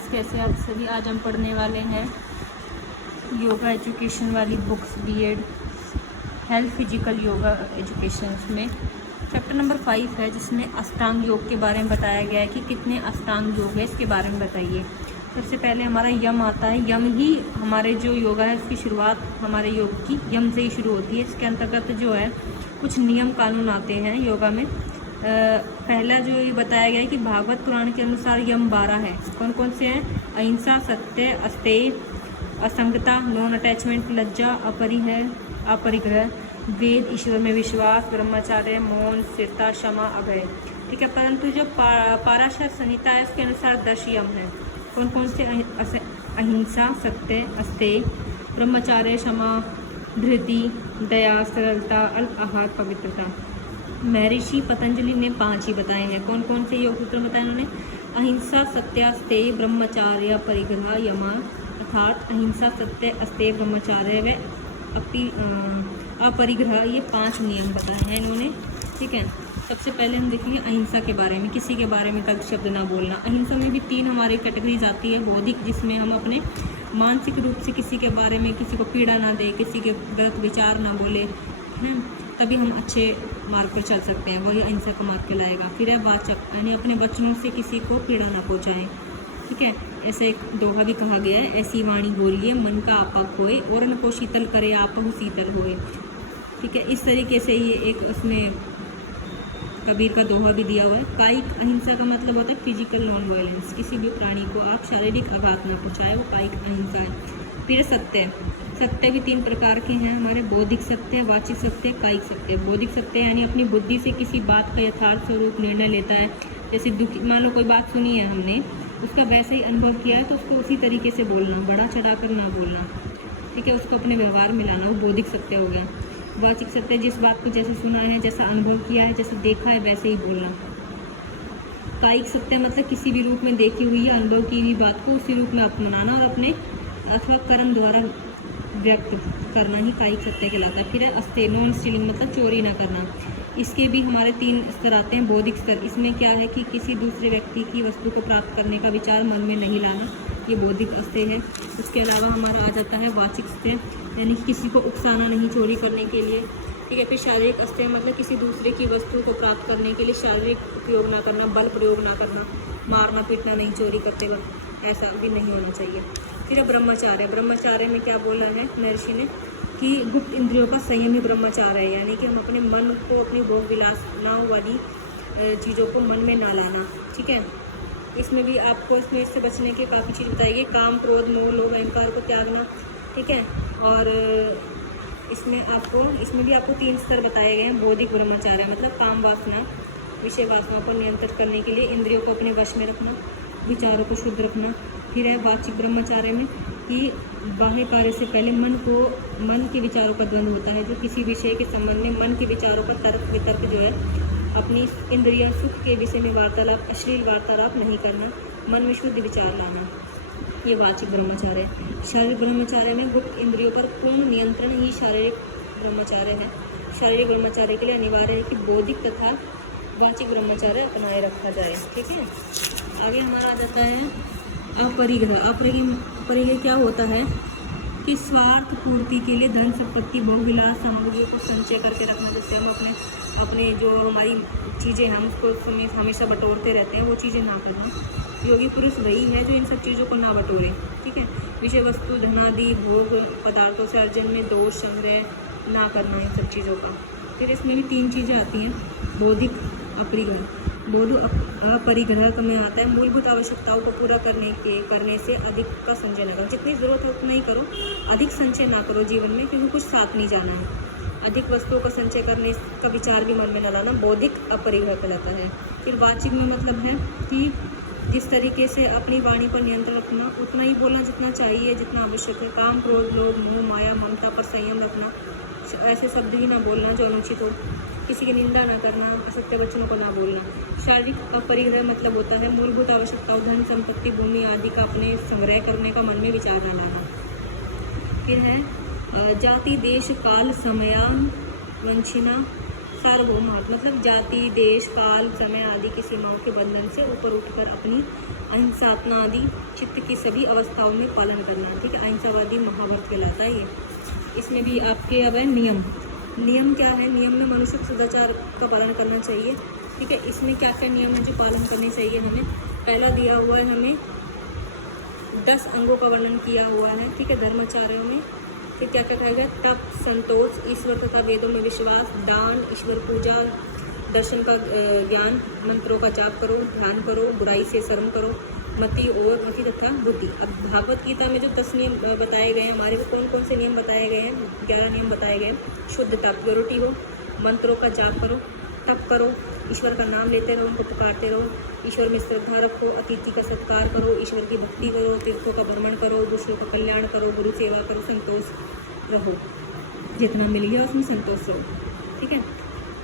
कैसे आप सभी, आज हम पढ़ने वाले हैं योगा एजुकेशन वाली books, BEd health physical yoga education में चैप्टर नंबर 5 है, जिसमें अष्टांग योग के बारे में बताया गया है कि कितने अष्टांग योग है, इसके बारे में बताइए। सबसे पहले हमारा यम आता है। यम ही हमारे जो योगा है उसकी शुरुआत हमारे योग की यम से ही शुरू होती है। इसके अंतर्गत जो है कुछ नियम कानून आते हैं योगा में। पहला जो ये बताया गया है कि भागवत पुराण के अनुसार यम 12 है। कौन कौन से हैं? अहिंसा, सत्य, अस्तेय, असंगता, नॉन अटैचमेंट, लज्जा, अपरिग्रह, वेद, ईश्वर में विश्वास, ब्रह्मचार्य, मौन, स्थिरता, क्षमा, अभय। ठीक है, परंतु जो पाराशर संहिता है उसके अनुसार 10 यम है। कौन कौन से? अहिंसा, सत्य, अस्तेय, ब्रह्मचार्य, क्षमा, धृति, दया, सरलता, अल्प आहार, पवित्रता। महर्षि पतंजलि ने 5 ही बताए हैं। कौन कौन से योग सूत्र बताए उन्होंने? अहिंसा, सत्य, अस्तेय, ब्रह्मचार्य, परिग्रह, यमा। अर्थात अहिंसा, सत्य, अस्तेय, ब्रह्मचार्य व अपरिग्रह, ये 5 नियम बताए हैं इन्होंने। ठीक है, सबसे पहले हम देखेंगे अहिंसा के बारे में। किसी के बारे में गलत शब्द ना बोलना। अहिंसा में भी 3 हमारी कैटेगरीज आती है। बौद्धिक, जिसमें हम अपने मानसिक रूप से किसी के बारे में किसी को पीड़ा ना दे, किसी के गलत विचार ना बोले, हैं, तभी हम अच्छे मार्ग पर चल सकते हैं, वही अहिंसा का मार्ग कहलाएगा। फिर है वाचक, यानी अपने वचनों से किसी को पीड़ा ना पहुँचाएं। ठीक है, ऐसे एक दोहा भी कहा गया है, ऐसी वाणी बोलिए मन का आपा खोए, और न को शीतल करे आपहु शीतल होए। ठीक है, इस तरीके से ये एक उसमें कबीर का दोहा भी दिया हुआ है। कायिक अहिंसा का मतलब होता है फिजिकल नॉन वायलेंस, किसी भी प्राणी को आप शारीरिक आघात न पहुँचाए, वो कायिक अहिंसा है। फिर सत्य, सत्य भी 3 प्रकार के हैं हमारे। बौद्धिक सत्य, वाचिक सत्य, कायिक सत्य। बौद्धिक सत्य यानी अपनी बुद्धि से किसी बात का यथार्थ स्वरूप निर्णय लेता है। जैसे दुखी, मान लो कोई बात सुनी है हमने, उसका वैसे ही अनुभव किया है, तो उसको उसी तरीके से बोलना, बढ़ा चढ़ा कर ना बोलना। ठीक है, उसको अपने व्यवहार में लाना, वो बौद्धिक सत्य हो गया। वाचिक सत्य, जिस बात को जैसे सुना है, जैसा अनुभव किया है, जैसे देखा है, वैसे ही बोलना। कायिक सत्य मतलब किसी भी रूप में देखी हुई या अनुभव की हुई बात को उसी रूप में अपनाना और अपने अथवा कर्म द्वारा व्यक्त करना ही कायिक सत्य कहलाता है। फिर है अस्तेय, नॉन स्टीलिंग मतलब चोरी ना करना। इसके भी हमारे 3 स्तर आते हैं। बौद्धिक स्तर, इसमें क्या है कि किसी दूसरे व्यक्ति की वस्तु को प्राप्त करने का विचार मन में नहीं लाना, ये बौद्धिक अस्तेय है। उसके अलावा हमारा आ जाता है वाचिक अस्तेय, यानी कि किसी को उकसाना नहीं चोरी करने के लिए। ठीक है, फिर शारीरिक अस्तेय मतलब किसी दूसरे की वस्तु को प्राप्त करने के लिए शारीरिक उपयोग ना करना, बल प्रयोग ना करना, मारना पीटना नहीं चोरी करते वक्त, ऐसा भी नहीं होना चाहिए। फिर ब्रह्मचार्य, ब्रह्मचार्य में क्या बोला है महर्षि ने कि गुप्त इंद्रियों का संयम ही ब्रह्मचार्य है, यानी कि हम अपने मन को अपनी भोग विलासनाओं वाली चीज़ों को मन में ना लाना। ठीक है, इसमें भी आपको इससे बचने के काफ़ी चीज़ बताएगी। काम, क्रोध, मोह, लोभ, अहंकार को त्यागना। ठीक है, और इसमें भी आपको 3 स्तर बताए गए हैं। बौद्धिक ब्रह्मचार्य मतलब काम वासना, विषय वासना को नियंत्रित करने के लिए इंद्रियों को अपने वश में रखना, विचारों को शुद्ध रखना। फिर है वाचिक ब्रह्मचार्य में कि बाह्य कार्य से पहले मन के विचारों का द्वंद्व होता है, जो किसी विषय के संबंध में मन के विचारों का तर्क वितर्क जो है, अपनी इंद्रियां सुख के विषय में वार्तालाप, अश्लील वार्तालाप नहीं करना, मन में शुद्ध विचार लाना, ये वाचिक ब्रह्मचार्य है। शारीरिक ब्रह्मचार्य में गुप्त इंद्रियों पर पूर्ण नियंत्रण ही शारीरिक ब्रह्मचार्य है। शारीरिक ब्रह्मचार्य के लिए अनिवार्य है कि बौद्धिक तथा वाचिक ब्रह्मचार्य अपनाए रखा जाए। ठीक है, आगे हमारा आ जाता है अपरिग्रह। अपरिग्रह क्या होता है कि स्वार्थ पूर्ति के लिए धन, संपत्ति, भोग विलास सामग्रियों को संचय करके रखना। जैसे हम अपने जो हमारी चीज़ें हम उसको हमेशा बटोरते रहते हैं, वो चीज़ें ना करना। योगी पुरुष वही है जो इन सब चीज़ों को ना बटोरे। ठीक है, विषय वस्तु, धनादि, भोग पदार्थों से अर्जन में दोष संग्रह ना करना इन सब चीज़ों का। फिर इसमें भी 3 चीज़ें आती हैं। बौद्धिक अपरिग्रह, अपरिग्रह में आता है मूलभूत आवश्यकताओं को पूरा करने से अधिक का संचय ना करो। जितनी ज़रूरत है उतना ही करो, अधिक संचय ना करो जीवन में, क्योंकि कुछ साथ नहीं जाना है। अधिक वस्तुओं का संचय करने का विचार भी मन में न लाना, बौद्धिक अपरिग्रह कहलाता है। फिर वाचिक में मतलब है कि जिस तरीके से अपनी वाणी पर नियंत्रण रखना, उतना ही बोलना जितना चाहिए, जितना आवश्यक है। काम, क्रोध, लोभ, मोह, माया, ममता पर संयम रखना, ऐसे शब्द भी ना बोलना जो अनुचित हो, किसी की निंदा ना करना, असत्य वचनों को ना बोलना। शारीरिक अपरिग्रह मतलब होता है मूलभूत आवश्यकताओं, धन, संपत्ति, भूमि आदि का अपने संग्रह करने का मन में विचार न लाना। फिर है जाति, देश, काल, समयावंछिना, सार्वभौमार्थ मतलब जाति, देश, काल, समय आदि की सीमाओं के बंधन से ऊपर उठकर अपनी अहिंसा आदि चित्त की सभी अवस्थाओं में पालन करना। ठीक है, अहिंसावादी महाव्रत कहलाता है ये। इसमें भी आपके अब है नियम। नियम क्या है? नियम में मनुष्य को सदाचार का पालन करना चाहिए। ठीक है, इसमें क्या क्या नियम है जो पालन करने चाहिए हमें? पहला दिया हुआ है हमें 10 अंगों का वर्णन किया हुआ है। ठीक है, धर्माचार्यों में। फिर क्या क्या कहा गया? तप, संतोष, ईश्वर तथा वेदों में विश्वास, दान, ईश्वर पूजा, दर्शन का ज्ञान, मंत्रों का जाप करो, ध्यान करो, बुराई से शर्म करो, मति तथा बुद्धि। अब भागवत गीता में जो 10 नियम बताए गए हैं हमारे को, कौन कौन से नियम बताए गए हैं? 11 नियम बताए गए। शुद्धता, प्योरिटी हो, मंत्रों का जाप करो, तप करो, ईश्वर का नाम लेते रहो, उनको पुकारते रहो, ईश्वर में श्रद्धा रखो, अतिथि का सत्कार करो, ईश्वर की भक्ति करो, तीर्थों का भ्रमण करो, दूसरों का कल्याण करो, गुरु सेवा करो, संतोष रहो, जितना मिल गया उसमें संतोष रहो। ठीक है,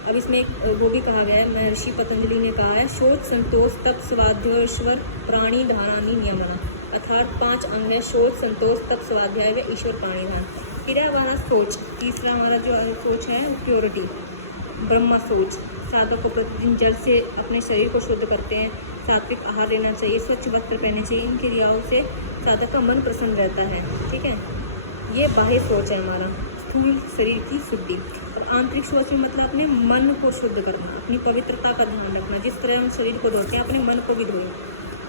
अब इसमें एक वो भी कहा गया है, महर्षि पतंजलि ने कहा है, शोच, संतोष, तप, स्वाध्याय, ईश्वर प्राणी धानानि नियमना। अर्थात 5 अंग है, शोच, संतोष, तप, स्वाध्याय व ईश्वर प्राणी ध्यान। फिर है हमारा सोच। तीसरा हमारा जो सोच है प्योरिटी, ब्रह्मा सोच। साधक को प्रतिदिन जल से अपने शरीर को शुद्ध करते हैं, सात्विक आहार लेना चाहिए, स्वच्छ वस्त्र पहनने चाहिए। इन क्रियाओं से साधक का मन प्रसन्न रहता है। ठीक है, ये बाह्य सोच है हमारा, स्थूल शरीर की शुद्धि। और आंतरिक सोच में मतलब अपने मन को शुद्ध करना, अपनी पवित्रता का ध्यान रखना। जिस तरह हम शरीर को धोते हैं, अपने मन को भी धोएं।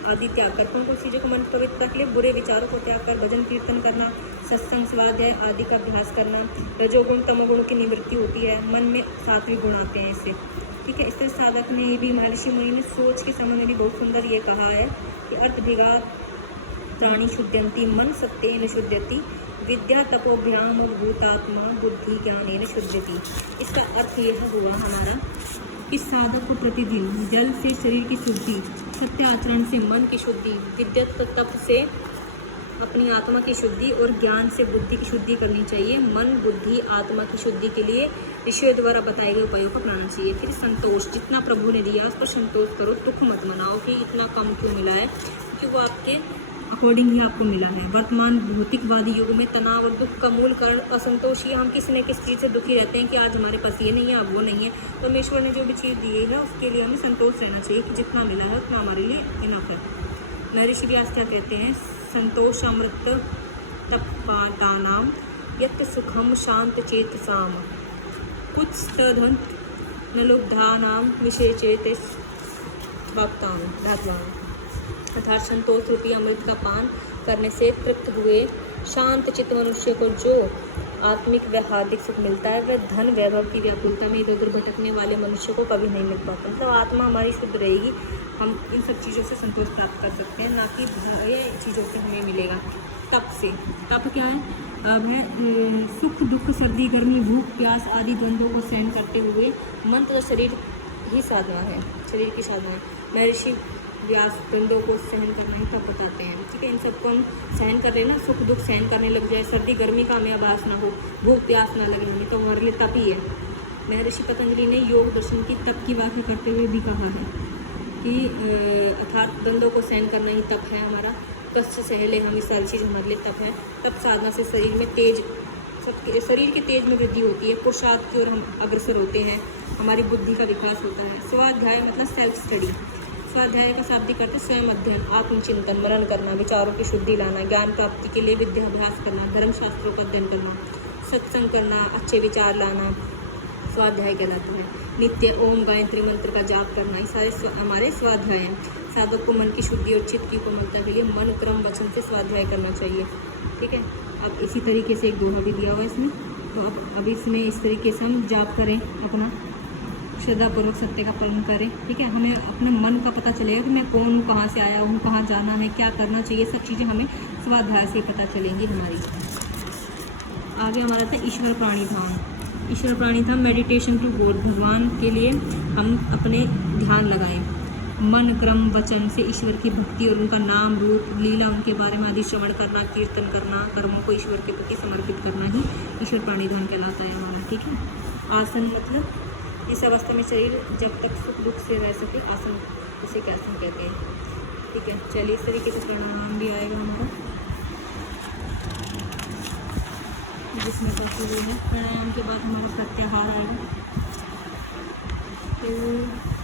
आदि त्याग कर, कौन कौन चीज़ों को मन पवित्रता के लिए? बुरे विचारों को त्याग कर भजन कीर्तन करना, सत्संग, स्वाध्याय आदि का अभ्यास करना। रजोगुण तमोगुण की निवृत्ति होती है, मन में सात्विक गुण आते हैं इससे। ठीक है, इससे साधक ने ये भी, महर्षि मुनि ने सोच के संबंध में भी बहुत सुंदर ये कहा है कि अर्थभिगा प्राणी शुद्ध्यंती, मन सत्येन शुद्ध्यति, विद्या तपोभ्याम भूतात्मा बुद्धि ज्ञानेन शुद्ध्यति। इसका अर्थ यह हुआ हमारा कि साधक को प्रतिदिन जल से शरीर की शुद्धि, सत्य आचरण से मन की शुद्धि, विद्या तप से अपनी आत्मा की शुद्धि और ज्ञान से बुद्धि की शुद्धि करनी चाहिए। मन, बुद्धि, आत्मा की शुद्धि के लिए ऋषियों द्वारा बताए गए उपायों को अपनाना चाहिए। फिर संतोष, जितना प्रभु ने दिया उस पर संतोष करो, दुख मत मनाओ कि इतना कम क्यों मिला है, क्योंकि वो आपके अकॉर्डिंग ही आपको मिला है। वर्तमान भौतिकवादी युग में तनाव और दुख का मूल कारण असंतोष ही। हम किसी न किसी चीज़ से दुखी रहते हैं कि आज हमारे पास ये नहीं है, अब वो नहीं है। तो परमेश्वर ने जो भी चीज़ दी है उसके लिए हमें संतोष रहना चाहिए कि जितना मिला है उतना हमारे लिए इनफ है। महर्षि व्यास क्या कहते हैं? संतोष अमृत तपातानाम यत् सुखम शांत चेतसाम कुछ तदंत नलुब्धानाम विषय चेत भक्ताम धात्वाम। अर्थात संतोष रूपी अमृत का पान करने से तृप्त हुए शांत चित्त मनुष्य को जो आत्मिक व हार्दिक सुख मिलता है वह धन वैभव की व्याकुलता में इधर उधर भटकने वाले मनुष्य को कभी नहीं मिल पाता। मतलब आत्मा हमारी शुद्ध रहेगी, हम इन सब चीज़ों से संतोष प्राप्त कर सकते हैं, ना कि भय चीज़ों से हमें मिलेगा। तप से, तप क्या है? अब है सुख दुख, सर्दी गर्मी, भूख प्यास आदि द्वंद्वों को सहन करते हुए मन तथा शरीर ही साधना है, शरीर की साधना है। महर्षि व्यास द्वंद्वों को सहन करना ही तब बताते हैं। ठीक है, इन सबको हम सहन कर रहे हैं ना, सुख दुख सहन करने लग जाए, सर्दी गर्मी का हमें आभास ना हो, भूख प्यास ना लगे हमें, तो हमारे लिए तप ही है। महर्षि पतंजलि ने योग दर्शन की तप की व्याख्या करते हुए भी कहा है कि अर्थात द्वंद्वों को सहन करना ही तप है हमारा। कष्ट सहले हम, इस सारी चीज़ हमारे लिए तप है। तप साधना से शरीर में तेज, शरीर के तेज में वृद्धि होती है, पुरुषार्थ की ओर हम अग्रसर होते हैं, हमारी बुद्धि का विकास होता है। स्वाध्याय मतलब सेल्फ स्टडी। स्वाध्याय का शाब्दिक अर्थ स्वयं अध्ययन, आत्मचिंतन, मनन करना, विचारों की शुद्धि लाना, ज्ञान प्राप्ति के लिए विद्याभ्यास करना, धर्मशास्त्रों का अध्ययन करना, सत्संग करना, अच्छे विचार लाना, स्वाध्याय कहलाता है। नित्य ओम गायत्री मंत्र का जाप करना, ये सारे हमारे स्वाध्याय हैं। साधक को मन की शुद्धि और चित्त की कोमलता के लिए मन क्रम वचन से स्वाध्याय करना चाहिए। ठीक है, अब इसी तरीके से एक दोहा भी दिया हुआ है इसमें, तो अब इसमें इस तरीके से हम जाप करें, अपना श्रद्धापूर्वक सत्य का पालन करें। ठीक है, हमें अपने मन का पता चलेगा कि मैं कौन हूँ, कहाँ से आया हूँ, कहाँ जाना है, क्या करना चाहिए, सब चीज़ें हमें स्वाध्याय से पता चलेंगी हमारी। आगे हमारा था ईश्वर प्राणी धाम। ईश्वर प्राणी धाम मेडिटेशन टू गॉड, भगवान के लिए हम अपने ध्यान लगाएं, मन क्रम वचन से ईश्वर की भक्ति और उनका नाम रूप लीला उनके बारे में आदि श्रवण करना, कीर्तन करना, कर्मों को ईश्वर के प्रति समर्पित करना ही ईश्वर प्राणी धाम कहलाता है हमारा। ठीक है, आसन मतलब इस अवस्था में शरीर जब तक सुख दुख से रह सके, आसन उसे क्या आसन कहते हैं। ठीक है, चलिए इस तरीके से प्राणायाम भी आएगा हमारा, जिसमें कैसे वो है। प्राणायाम के बाद हमारा प्रत्याहार आएगा, फिर